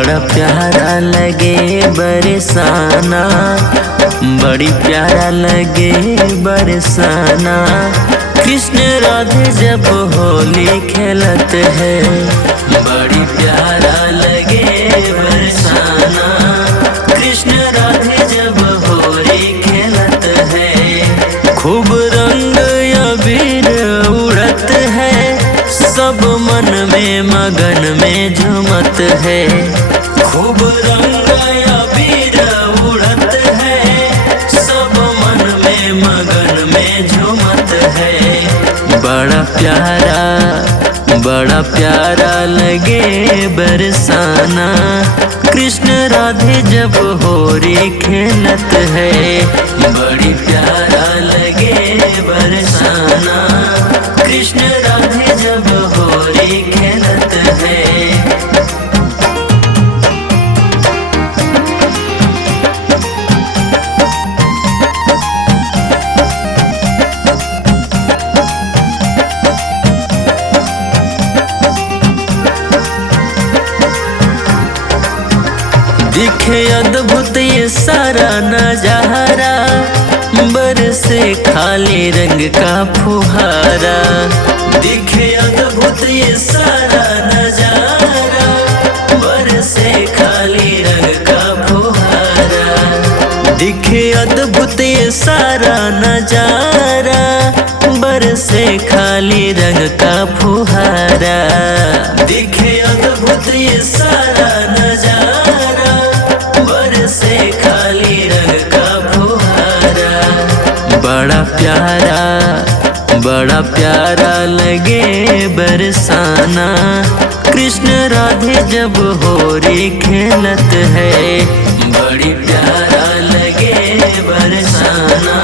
बड़ा प्यारा लगे बरसाना, बड़ी प्यारा लगे बरसाना। कृष्ण राधे जब होली खेलत है, बड़ी प्यारा लगे बरसाना। कृष्ण राधे जब होली खेलत है, खूब रंग अबीर उड़त है, सब मन में मगन में झूमत है। खूब रंग अबीर उड़त है, सब मन में मगन में झूमत है। बड़ा प्यारा लगे बरसाना। कृष्ण राधे जब होली खेलत है, बड़ी प्यारा लगे बरसाना। कृष्ण राधे जब होली खेलत है। दिखे अद्भुत ये सारा नजारा, बरसे खाली रंग का फुहारा। दिखे अद्भुत ये सारा नजारा, बरसे खाली रंग का फुहारा। दिखे अद्भुत ये सारा नजारा, बरसे खाली रंग का फुहारा। दिखे अद्भुत ये सारा नजारा, बरसे खाली रंग का फुहारा। बड़ा प्यारा लगे बरसाना। कृष्ण राधे जब होली खेलत है, बड़ी प्यारा लगे बरसाना।